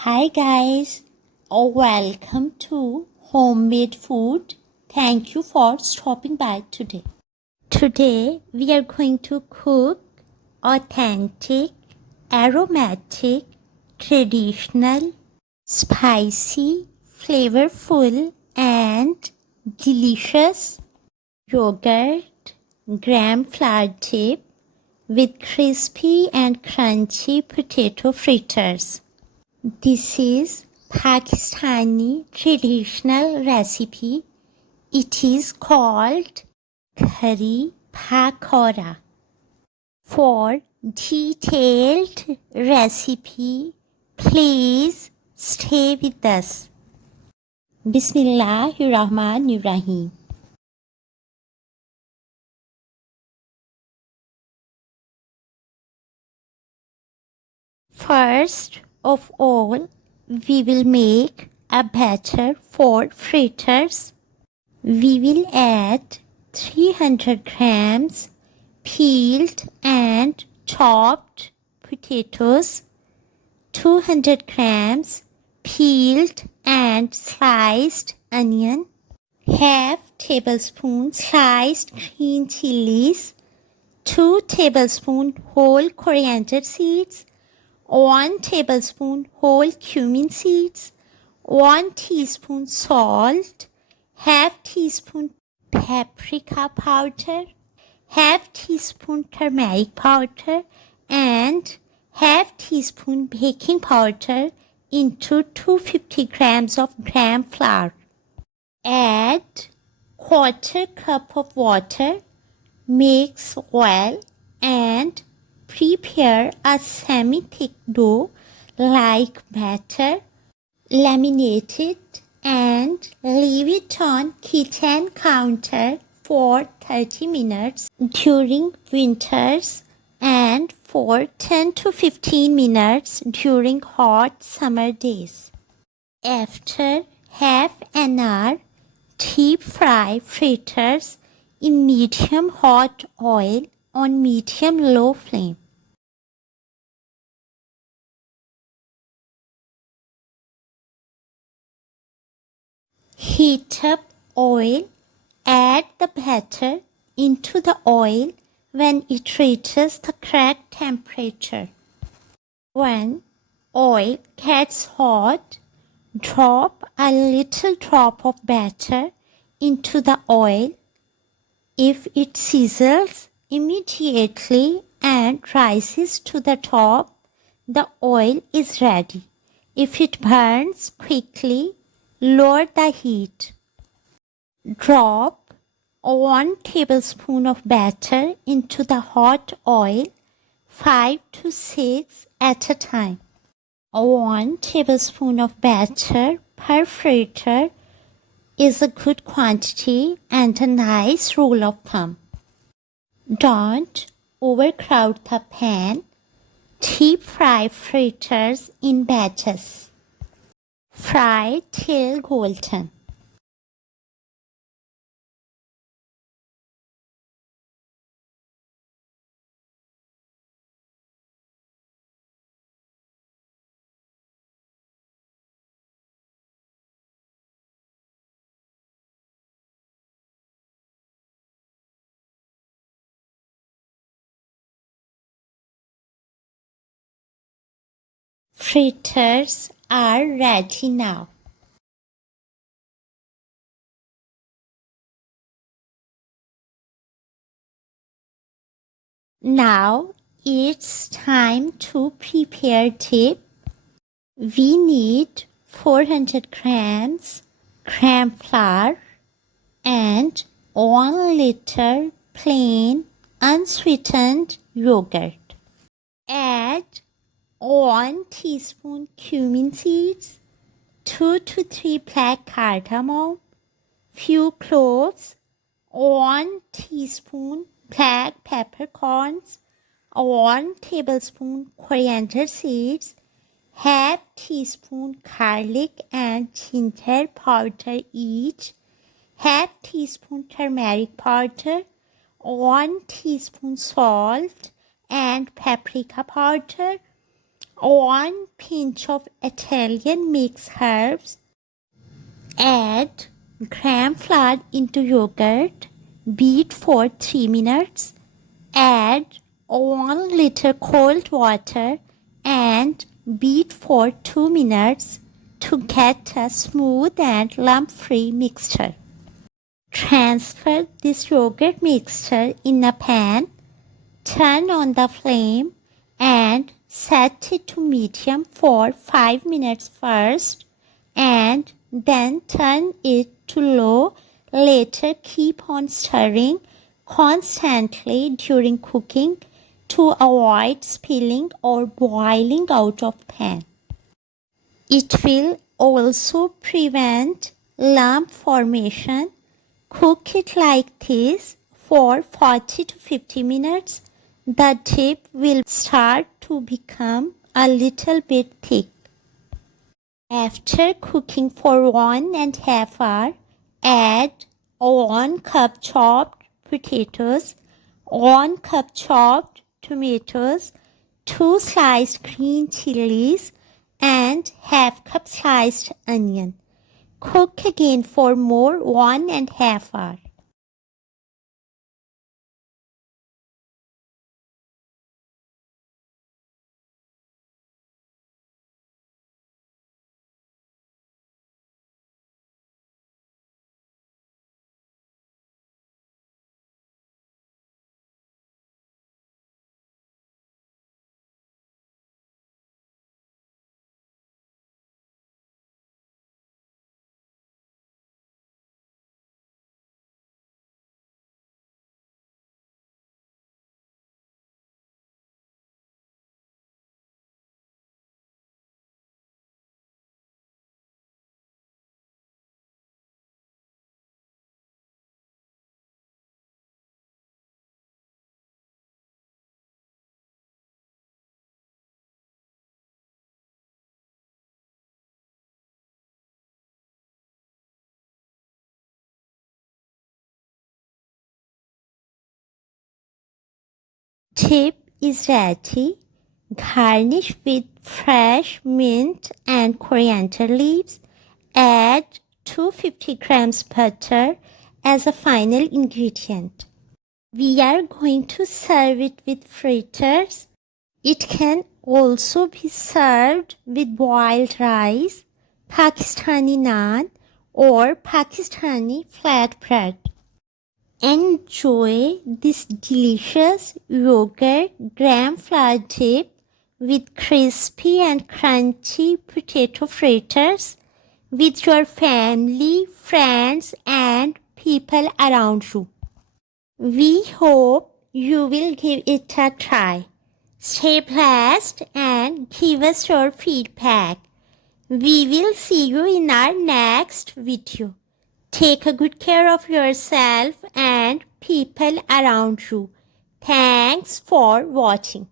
Hi guys, welcome to Homemade Food. Thank you for stopping by today. Today we are going to cook authentic, aromatic, traditional, spicy, flavorful and delicious yogurt gram flour dip with crispy and crunchy potato fritters. This is Pakistani traditional recipe. It is called Karhi Pakora. For detailed recipe, please stay with us. Bismillahirrahmanirrahim. First of all, we will make a batter for fritters. We will add 300 grams peeled and chopped potatoes, 200 grams peeled and sliced onion, half tablespoon sliced green chilies, 2 tablespoon whole coriander seeds, 1 tablespoon whole cumin seeds, 1 teaspoon salt, half teaspoon paprika powder, half teaspoon turmeric powder and half teaspoon baking powder into 250 grams of gram flour. Add quarter cup of water, mix well and prepare a semi-thick dough like batter. Laminate it and leave it on kitchen counter for 30 minutes during winters and for 10 to 15 minutes during hot summer days. After half an hour, deep fry fritters in medium hot oil on medium low flame. Heat up oil, add the batter into the oil when it reaches the correct temperature. When oil gets hot, drop a little drop of batter into the oil. If it sizzles immediately and rises to the top, the oil is ready. If it burns quickly, lower the heat. Drop 1 tablespoon of batter into the hot oil, 5 to 6 at a time. 1 tablespoon of batter per fritter is a good quantity and a nice rule of thumb. Don't overcrowd the pan. Deep fry fritters in batches. Fry till golden. Fritters are ready now. Now it's time to prepare dip. We need 400 grams gram flour and 1 liter plain unsweetened yogurt. Add 1 teaspoon cumin seeds, 2 to 3 black cardamom, few cloves, 1 teaspoon black peppercorns, 1 tablespoon coriander seeds, half teaspoon garlic and ginger powder each, half teaspoon turmeric powder, 1 teaspoon salt and paprika powder, 1 pinch of Italian mixed herbs. Add gram flour into yogurt. Beat for 3 minutes. Add 1 liter cold water and beat for 2 minutes to get a smooth and lump-free mixture. Transfer this yogurt mixture in a pan. Turn on the flame and set it to medium for 5 minutes first and then turn it to low. Later keep on stirring constantly during cooking to avoid spilling or boiling out of pan. It will also prevent lump formation. Cook it like this for 40 to 50 minutes. The dip will start to become a little bit thick. After cooking for 1.5 hours, add 1 cup chopped potatoes, 1 cup chopped tomatoes, 2 sliced green chilies, and half cup sliced onion. Cook again for more 1.5 hours. Dip is ready. Garnish with fresh mint and coriander leaves. Add 250 grams butter as a final ingredient. We are going to serve it with fritters. It can also be served with boiled rice, Pakistani naan, or Pakistani flatbread. Enjoy this delicious yogurt gram flour dip with crispy and crunchy potato fritters with your family, friends, and people around you. We hope you will give it a try. Stay blessed and give us your feedback. We will see you in our next video. Take a good care of yourself and people around you. Thanks for watching.